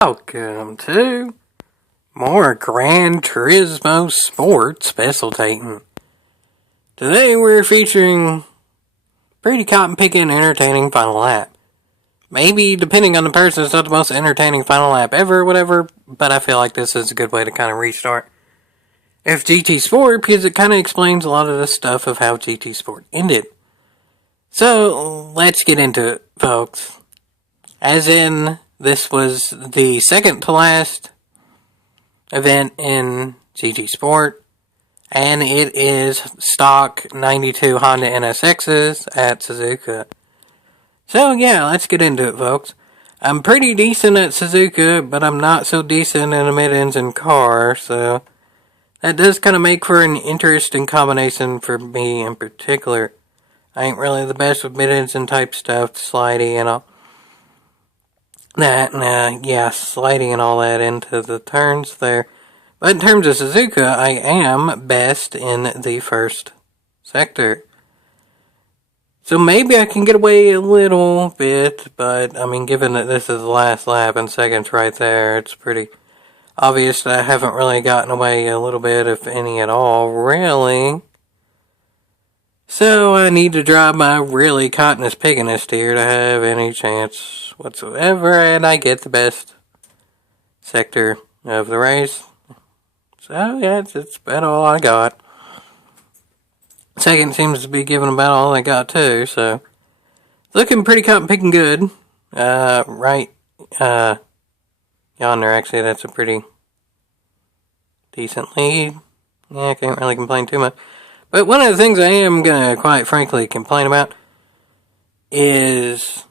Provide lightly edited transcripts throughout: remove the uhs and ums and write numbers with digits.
Welcome to more Gran Turismo Sport Specialtatin. Today we're featuring pretty cotton-picking, entertaining final lap. Maybe, depending on the person, it's not the most entertaining final lap ever or whatever, but I feel like this is a good way to kind of restart GT Sport, because it kind of explains a lot of the stuff of how GT Sport ended. So, let's get into it, folks. As in, this was the second to last event in GT Sport, and it is stock 92 Honda NSXs at Suzuka. So yeah, let's get into it, folks. I'm pretty decent at Suzuka, but I'm not so decent in a mid-engine car, so that does kind of make for an interesting combination for me in particular. I ain't really the best with mid-engine type stuff, slidey and all that, sliding and all that into the turns there. But in terms of Suzuka, I am best in the first sector. So maybe I can get away a little bit, but I mean, given that this is the last lap and seconds right there, it's pretty obvious that I haven't really gotten away a little bit, if any at all, really. So I need to drive my really cottonest pickinest here to have any chance whatsoever, and I get the best sector of the race. So yeah, it's about all I got. Second seems to be giving about all I got too, so looking pretty cotton picking good. Right yonder, actually, that's a pretty decent lead. Yeah, I can't really complain too much. But one of the things I am gonna quite frankly complain about is,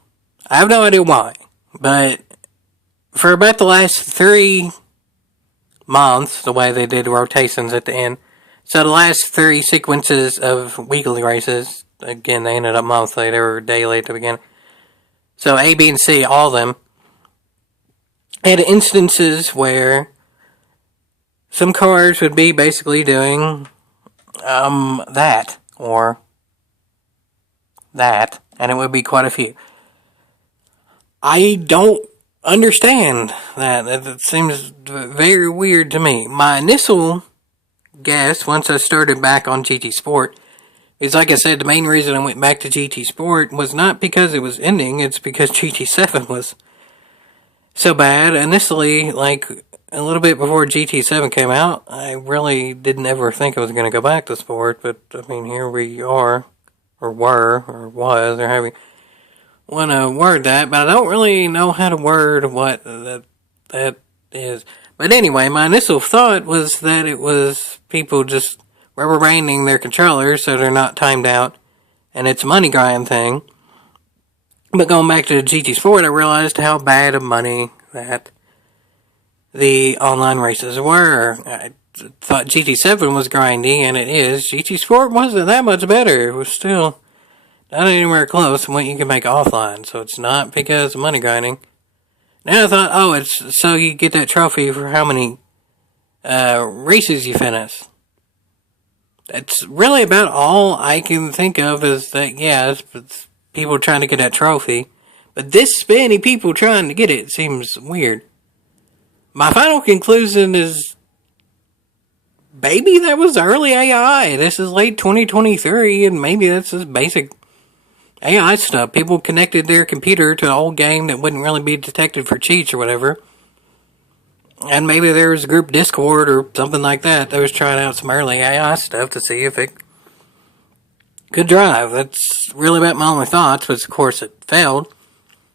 I have no idea why, but for about the last 3 months, the way they did rotations at the end, so the last 3 sequences of weekly races, again, they ended up monthly, they were daily at the beginning. So A, B, and C, all of them, had instances where some cars would be basically doing that, or that, and it would be quite a few. I don't understand that. It seems very weird to me. My initial guess, once I started back on GT Sport, is, like I said, the main reason I went back to GT Sport was not because it was ending, it's because GT7 was so bad. Initially, like a little bit before GT7 came out, I really didn't ever think I was going to go back to sport, but I mean, here we are, or were, or was, or however you want to word that, but I don't really know how to word what that is. But anyway, my initial thought was that it was people just rubber banding their controllers so they're not timed out, and it's a money grind thing. But going back to GT Sport, I realized how bad of money that the online races were. I thought GT7 was grindy, and it is. GT Sport wasn't that much better. It was still not anywhere close to what you can make offline, so it's not because of money grinding. Now I thought, oh, it's so you get that trophy for how many races you finish. That's really about all I can think of, is that, yeah, it's people trying to get that trophy. But this many people trying to get it seems weird. My final conclusion is, maybe that was early AI. This is late 2023, and maybe that's just basic AI stuff. People connected their computer to an old game that wouldn't really be detected for cheats or whatever. And maybe there was a group Discord or something like that that was trying out some early AI stuff to see if it could drive. That's really about my only thoughts, but of course it failed.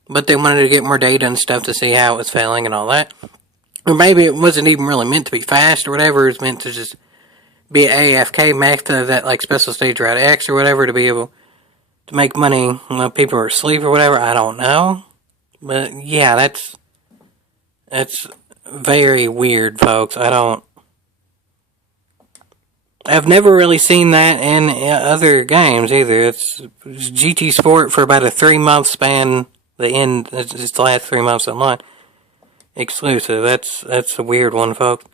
But they wanted to get more data and stuff to see how it was failing and all that. Or maybe it wasn't even really meant to be fast or whatever. It was meant to just be an AFK method that, like Special Stage Route X or whatever, to be able to make money when people are asleep or whatever. I don't know. But yeah, that's very weird, folks. I've never really seen that in other games either. It's GT Sport for about a 3-month span. It's the last 3 months online. Exclusive. That's a weird one, folks.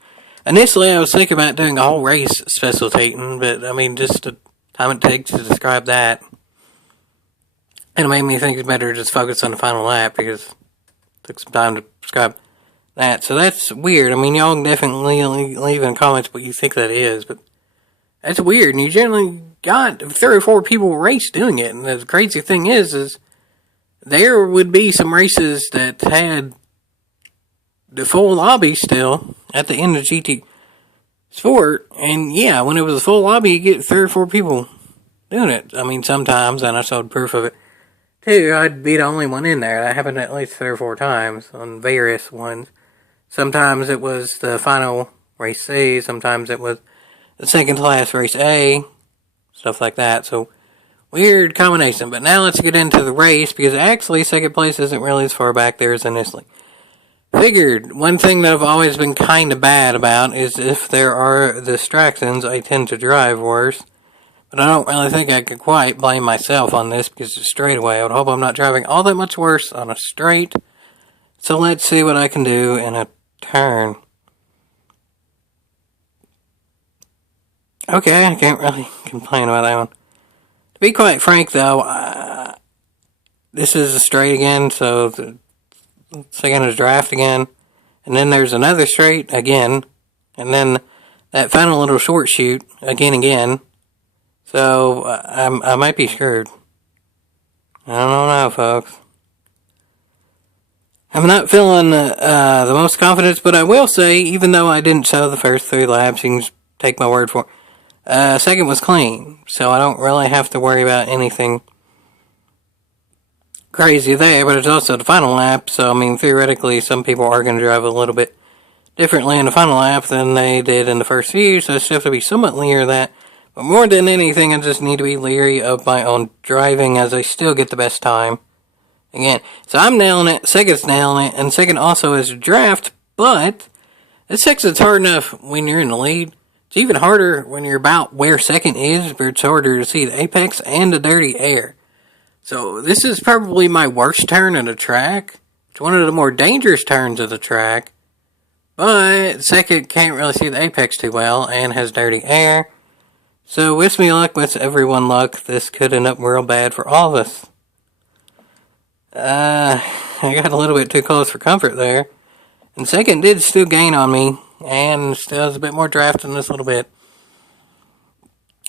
Initially, I was thinking about doing a whole race specialtating, but I mean, just the time it takes to describe that, and it made me think it's better to just focus on the final lap, because it took some time to describe that. So that's weird. I mean, y'all can definitely leave in the comments what you think that is, but that's weird. And you generally got 3 or 4 people race doing it. And the crazy thing is there would be some races that had the full lobby still at the end of GT Sport. And yeah, when it was a full lobby, you get 3 or 4 people doing it. I mean, sometimes, and I showed proof of it too, I'd be the only one in there. That happened at least 3 or 4 times on various ones. Sometimes it was the final race C, sometimes it was the second class race A, stuff like that. So, weird combination. But now let's get into the race, because actually second place isn't really as far back there as initially figured. One thing that I've always been kind of bad about is if there are distractions, I tend to drive worse. But I don't really think I could quite blame myself on this, because it's straightaway. I would hope I'm not driving all that much worse on a straight. So let's see what I can do in a turn. Okay, I can't really complain about that one. To be quite frank, though, this is a straight again, so the second is draft again. And then there's another straight again. And then that final little short shoot again. So I might be screwed. I don't know now, folks. I'm not feeling the most confidence, but I will say, even though I didn't show the first 3 laps, you can just take my word for it. Second was clean, so I don't really have to worry about anything crazy there, but it's also the final lap, so I mean, theoretically, some people are going to drive a little bit differently in the final lap than they did in the first few, so I just have to be somewhat leery of that. But more than anything, I just need to be leery of my own driving, as I still get the best time. Again, so I'm nailing it, second's nailing it, and second also is a draft, but this second's hard enough when you're in the lead. It's even harder when you're about where second is, but it's harder to see the apex and the dirty air. So this is probably my worst turn of the track. It's one of the more dangerous turns of the track, but second can't really see the apex too well and has dirty air. So wish me luck, wish everyone luck. This could end up real bad for all of us. I got a little bit too close for comfort there. And second did still gain on me, and still has a bit more draft in this little bit.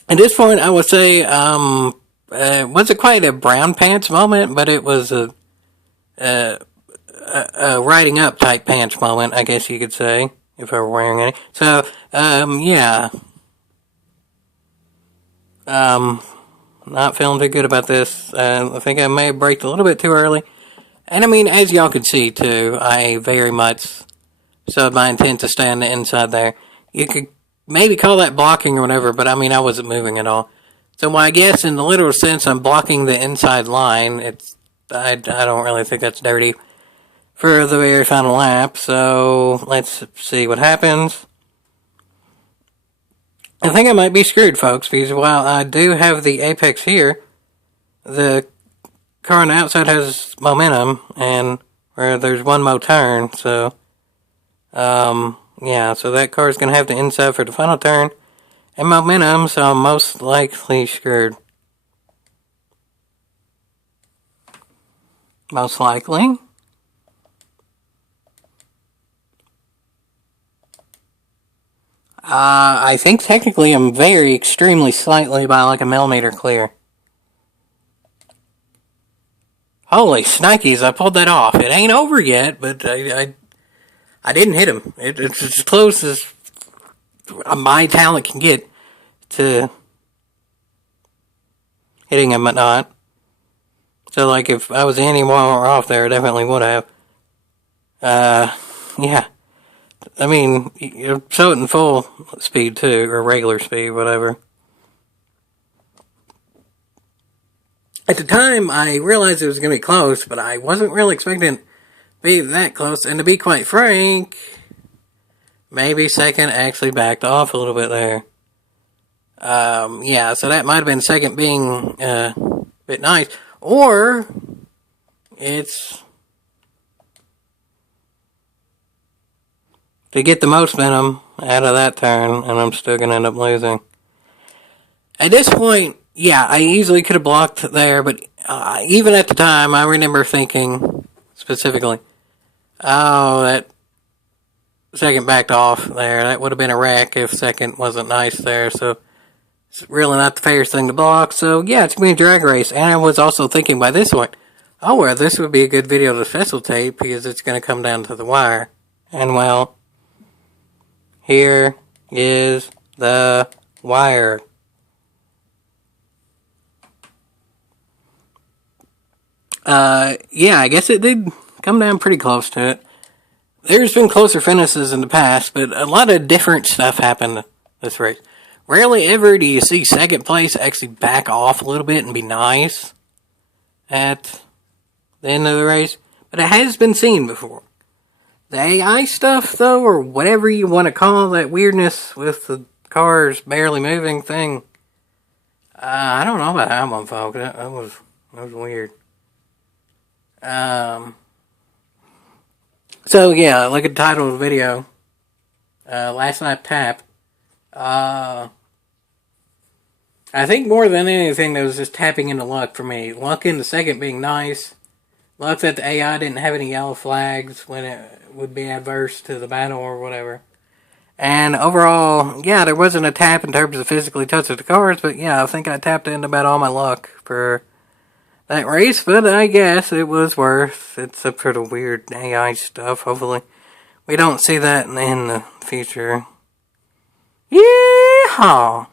At this point, I would say, it wasn't quite a brown pants moment, but it was a riding up type pants moment, I guess you could say, if I were wearing any. So, yeah. Not feeling too good about this. I think I may have braked a little bit too early. And I mean, as y'all can see too, I very much showed my intent to stay on the inside there. You could maybe call that blocking or whatever, but I mean, I wasn't moving at all. So I guess in the literal sense, I'm blocking the inside line. I don't really think that's dirty for the very final lap. So let's see what happens. I think I might be screwed, folks, because while I do have the apex here, the car on the outside has momentum, and where there's one more turn, so, yeah, so that car's going to have the inside for the final turn, and momentum, so I'm most likely screwed. Most likely. I think technically I'm very extremely slightly by like a millimeter clear. Holy shnikes, I pulled that off. It ain't over yet, but I didn't hit him. It's as close as my talent can get to hitting him, but not. So, like, if I was any more off there, I definitely would have. Yeah. I mean, you show it in full speed, too, or regular speed, whatever. At the time, I realized it was going to be close, but I wasn't really expecting it to be that close. And to be quite frank, maybe second actually backed off a little bit there. Yeah, so that might have been second being a bit nice. Or it's to get the most momentum out of that turn, and I'm still going to end up losing. At this point, yeah, I easily could have blocked there, but even at the time, I remember thinking specifically, oh, that second backed off there. That would have been a wreck if second wasn't nice there. So it's really not the fairest thing to block. So yeah, it's going to be a drag race. And I was also thinking by this point, oh well, this would be a good video to special tape because it's going to come down to the wire. And well, here is the wire. Yeah, I guess it did come down pretty close to it. There's been closer finishes in the past, but a lot of different stuff happened this race. Rarely ever do you see second place actually back off a little bit and be nice at the end of the race, but it has been seen before. The AI stuff, though, or whatever you want to call that weirdness with the cars barely moving thing, I don't know about that one, folks. That was weird. So yeah, look at the title of the video. Last Lap Tap. I think more than anything, that was just tapping into luck for me. Luck in the second being nice. Luck that the AI didn't have any yellow flags when it would be adverse to the battle or whatever. And overall, yeah, there wasn't a tap in terms of physically touching the cars, but yeah, I think I tapped into about all my luck for that race, but I guess it was worth it, except for the weird AI stuff. Hopefully, we don't see that in the future. Yeehaw!